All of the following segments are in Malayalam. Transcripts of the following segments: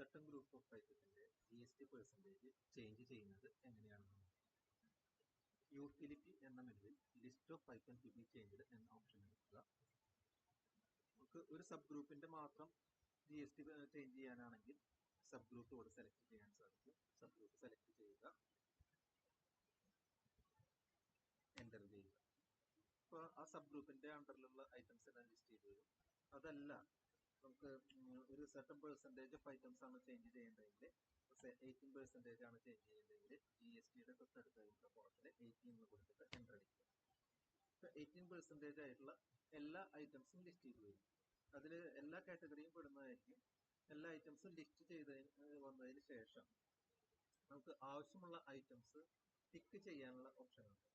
സർട്ടൺ ഗ്രൂപ്പ് ഓഫ് ഐറ്റത്തിന്റെ GST പെർസെൻറ്റേജ് ചേഞ്ച് ചെയ്യുന്നത് എങ്ങനെയാണെന്ന് യൂട്ടിലിറ്റി എന്ന മെനുവിൽ list of item to be changed എന്ന ഓപ്ഷൻ എടുക്കുക. നമുക്ക് ഒരു സബ് ഗ്രൂപ്പിന്റെ മാത്രം GST ചേഞ്ച് ചെയ്യാനാണെങ്കിൽ സബ് ഗ്രൂപ്പ് ഇവിടെ സെലക്ട് ചെയ്യാൻ സാധിക്കും. സബ് ഗ്രൂപ്പ് സെലക്ട് ചെയ്യുക, എൻ്റർ ചെയ്യുക. ഇപ്പോൾ ആ സബ് ഗ്രൂപ്പിന്റെ അണ്ടറിലുള്ള ഐറ്റംസ് എല്ലാം ലിസ്റ്റ് ചെയ്ത് വരും. അതല്ല, നമുക്ക് ഒരു സർട്ടൺ പെർസെൻറ്റേജ് ഓഫ് ഐറ്റംസ് ആണ് ചേഞ്ച് ചെയ്യേണ്ടതെങ്കിൽ 18% ആണ് ചേഞ്ച് ചെയ്യേണ്ടതെങ്കിൽ GSTയുടെ തൊട്ടടുത്ത കോളത്തിൽ 18 എന്ന് കൊടുത്തിട്ട് എൻ്റർ അടിക്കുക. ഇപ്പോൾ 18% ആയിട്ടുള്ള എല്ലാ ഐറ്റംസും ലിസ്റ്റ് ചെയ്ത് വരും. അതിൽ എല്ലാ കാറ്റഗറിയും പെടുന്നതായിരിക്കും. എല്ലാ ഐറ്റംസും ലിസ്റ്റ് ചെയ്ത് വന്നതിന് ശേഷം നമുക്ക് ആവശ്യമുള്ള ഐറ്റംസ് ടിക്ക് ചെയ്യാനുള്ള ഓപ്ഷൻ ഉണ്ട്.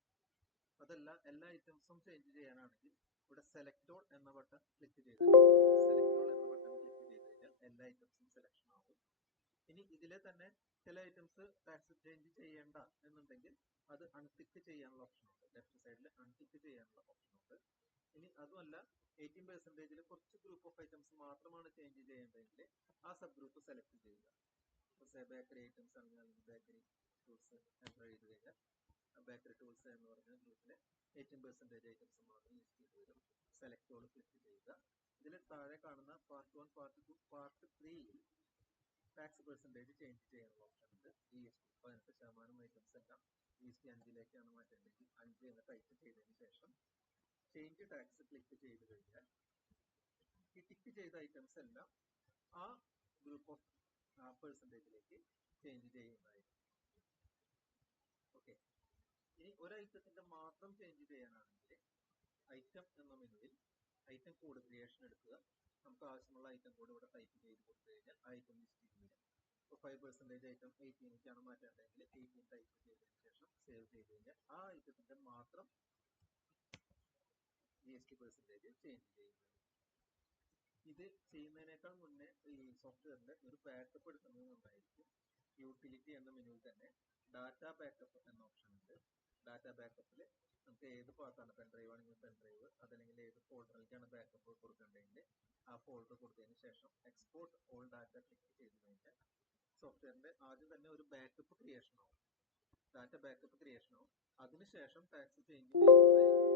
അതല്ല, എല്ലാ ഐറ്റംസും ചേഞ്ച് ചെയ്യാനാണെങ്കിൽ ഇവിടെ സെലക്ട് ഓൾ എന്ന ബട്ടൺ ക്ലിക്ക് ചെയ്താൽ മതി. സെലക്ട് ഓൾ എന്ന ബട്ടൺ ക്ലിക്ക് ചെയ്ത് കഴിഞ്ഞാൽ എല്ലാ ഐറ്റംസും സെലക്ഷൻ ആവും. ഇനി ഇതിലെ തന്നെ ചില ഐറ്റംസ് ടാക്സ് ചേഞ്ച് ചെയ്യേണ്ട എന്നുണ്ടെങ്കിൽ അത് അൺടിക്ക് ചെയ്യാനുള്ള ഓപ്ഷൻ ഉണ്ട്. ലെഫ്റ്റ് സൈഡിൽ അൺടിക്ക് ചെയ്യാനുള്ള ഓപ്ഷൻ ഉണ്ട്. ഇനി അതുമല്ല, 18%-ൽ കുറച്ച് ഗ്രൂപ്പ് ഓഫ് ഐറ്റംസ് മാത്രമാണ് ചേഞ്ച് ചെയ്യേണ്ടതെങ്കിൽ ആ സബ് ഗ്രൂപ്പ് സെലക്ട് ചെയ്യുക. ബേക്കറി ഐറ്റംസ് ആണെങ്കിൽ അല്ലെങ്കിൽ ബേക്കറി ടൂൾസ് എൻ്റർ ചെയ്ത് കഴിഞ്ഞാൽ ബേക്കറി ടൂൾസ് എന്ന് പറഞ്ഞ ഗ്രൂപ്പിലെ 18% ഐറ്റംസ് മാത്രം ലിസ്റ്റ് ചെയ്ത് വരും. സെലക്ട് ഓൾ ക്ലിക്ക് ചെയ്യുക. ഇതിൽ താഴെ കാണുന്ന പാർട്ട് 1, പാർട്ട് 2, പാർട്ട് 3യിൽ ടാക്സ് പെർസെൻറ്റേജ് ചേഞ്ച് ചെയ്യാനുള്ള ഓപ്ഷൻ ഉണ്ട്. GST 18% ഐറ്റംസ് എല്ലാം GST 5-ലേക്കാണ് മാറ്റേണ്ടതെങ്കിൽ 5 എന്ന് ടൈപ്പ് ചെയ്തതിന് ശേഷം ചേഞ്ച് ടാക്സ് ക്ലിക്ക് ചെയ്ത് കഴിഞ്ഞാൽ ഈ ടിക്ക് ചെയ്ത ഐറ്റംസ് എല്ലാം ആ ഗ്രൂപ്പ് ഓഫ് പെർസെൻറ്റേജിലേക്ക് ചേഞ്ച് ചെയ്യുന്നതായിരിക്കും. ഓക്കെ. ഇനി ഒരു ഐറ്റത്തിന്റെ മാത്രം ചേഞ്ച് ചെയ്യാനാണെങ്കിൽ ഐറ്റം എന്ന മെനുവിൽ ഐറ്റം കോഡ് ക്രിയേഷൻ എടുക്കുക. നമുക്ക് ആവശ്യമുള്ള ഐറ്റം കോഡ് ഇവിടെ ടൈപ്പ് ചെയ്ത് കൊടുത്തു കഴിഞ്ഞാൽ ഐറ്റം ലിസ്റ്റ് ചെയ്ത് വരും. ഇപ്പോൾ 5% ഐറ്റം 18-ലേക്കാണ് മാറ്റേണ്ടതെങ്കിൽ 18 ടൈപ്പ് ചെയ്തതിന് ശേഷം സേവ് ചെയ്ത് കഴിഞ്ഞാൽ ആ ഐറ്റത്തിന്റെ മാത്രം GST പെർസെൻറ്റേജ് ചേഞ്ച് ചെയ്യുന്നത്. ഇത് ചെയ്യുന്നതിനേക്കാൾ മുന്നേ ഈ സോഫ്റ്റ്വെയറിന്റെ ഒരു ബാക്കപ്പ് എടുക്കുന്നത് നന്നായിരിക്കും. യൂട്ടിലിറ്റി എന്ന മെനുവിൽ തന്നെ ഡാറ്റ ബാക്കപ്പ് എന്ന ഓപ്ഷൻ ഉണ്ട്. ഡാറ്റ ബാക്കപ്പിൽ നമുക്ക് ഏത് പാത്താണ്, പെൻഡ്രൈവ് ആണെങ്കിൽ പെൻഡ്രൈവ്, അതല്ലെങ്കിൽ ഏത് ഫോൾഡറിലേക്കാണ് ബാക്കപ്പ് കൊടുക്കേണ്ടതെങ്കിൽ ആ ഫോൾഡർ കൊടുത്തതിന് ശേഷം എക്സ്പോർട്ട് ഓൾ ഡാറ്റ ക്ലിക്ക് ചെയ്ത് കഴിഞ്ഞാൽ സോഫ്റ്റ്വെയറിന്റെ ആദ്യം തന്നെ ഒരു ബാക്കപ്പ് ക്രിയേഷൻ ആവും. ഡാറ്റ ബാക്കപ്പ് ക്രിയേഷൻ ആവും. അതിനുശേഷം ടാക്സ് ചേഞ്ച് ചെയ്യുന്നതായിരിക്കും